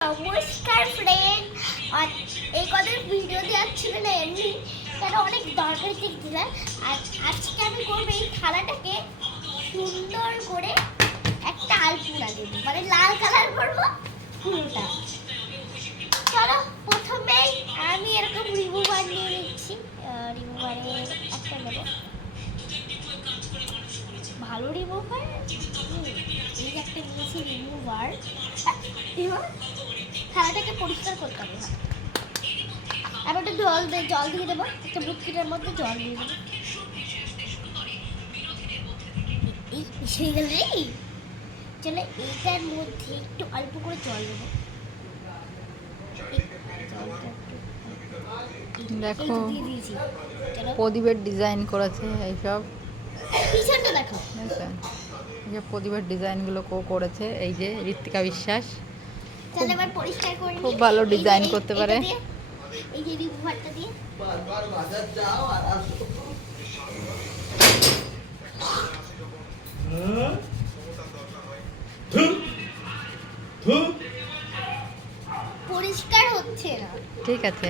নমস্কার ফ্রেন্ড আর এই কথা ভিডিও দেওয়ার ছিল না এমনি, কেন অনেক দরকারি দিক দিলাম আর আজকে আমি করব এই থালাটাকে সুন্দর করে একটা আলপনা দেবো। মানে লাল কালার করব পুরোটা। চলো প্রথমেই আমি এরকম রিমুভার নিয়ে নিচ্ছি। রিমুভারের একটা নেব। ভালো রিমুভার এই একটা নিয়েছি রিমুভার এবার থালাটাকে পরিষ্কার করতে হবে এবার একটু জল দে জল দিয়ে দেবো একটা বুটকিটার মধ্যে জল দিয়ে দেবো। এই হয়ে চলো এইটার মধ্যে একটু অল্প করে জল দেবো। দেখো। দিয়ে প্রদীপের ডিজাইন করেছে এইসব। দেখো। প্রদীপের ডিজাইনগুলো কো করেছে এই যে ঋত্বিকা বিশ্বাস। তাহলে পরিষ্কার করে খুব ভালো ডিজাইন করতে পারে। এই যে রিমুভারটা দিয়ে। পরিষ্কার হচ্ছে না ঠিক আছে